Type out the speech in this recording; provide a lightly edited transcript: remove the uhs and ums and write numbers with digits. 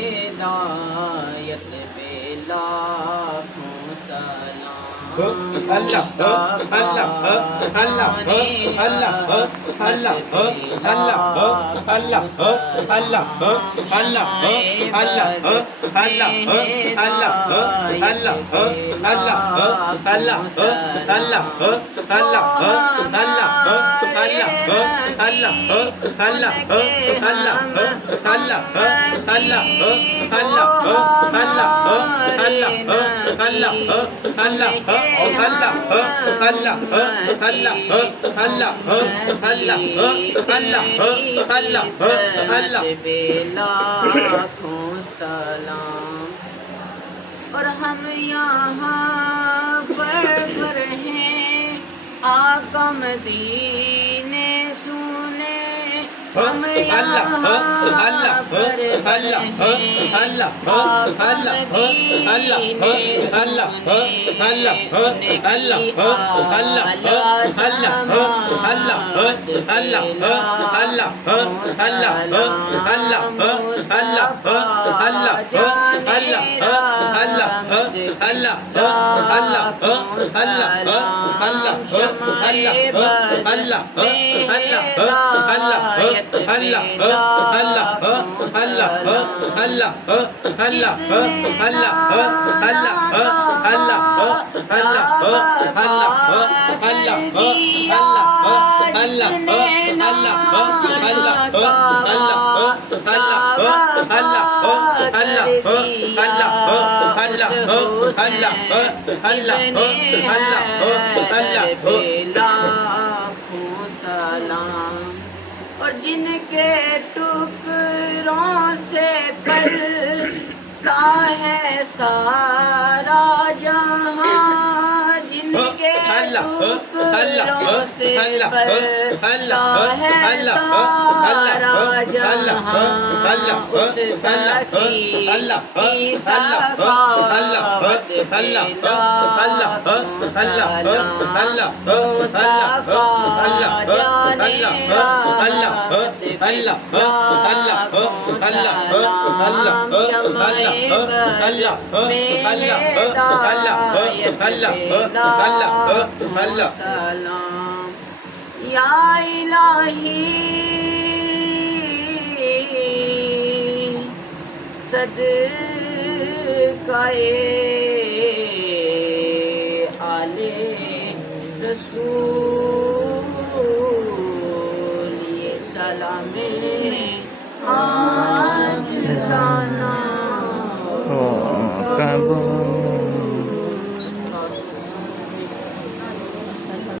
ہدایت پہ لاکھوں سلام اللہ اللہ اللہ اللہ اللہ اللہ اللہ اللہ اللہ اللہ اللہ اللہ اللہ اللہ اللہ لاکھوں سلام اور ہم یہاں پر ہیں آقا مدینے سنے ہم یہاں پر ہیں آقا مدینے لاکھوں سلام اور جن کے ٹکڑوں سے پلتا ہے سارا جہاں جن کے ٹکڑوں سے پلتا ہے سارا جہاں اس سخی کی سخاوت پہ لاکھوں سلام مصطفیٰ جانے راحت پہ لاکھوں سلام شمع بدر میں ہدایت پہ لاکھوں سلام یا الہی صدقہ آل رسول یہ سلام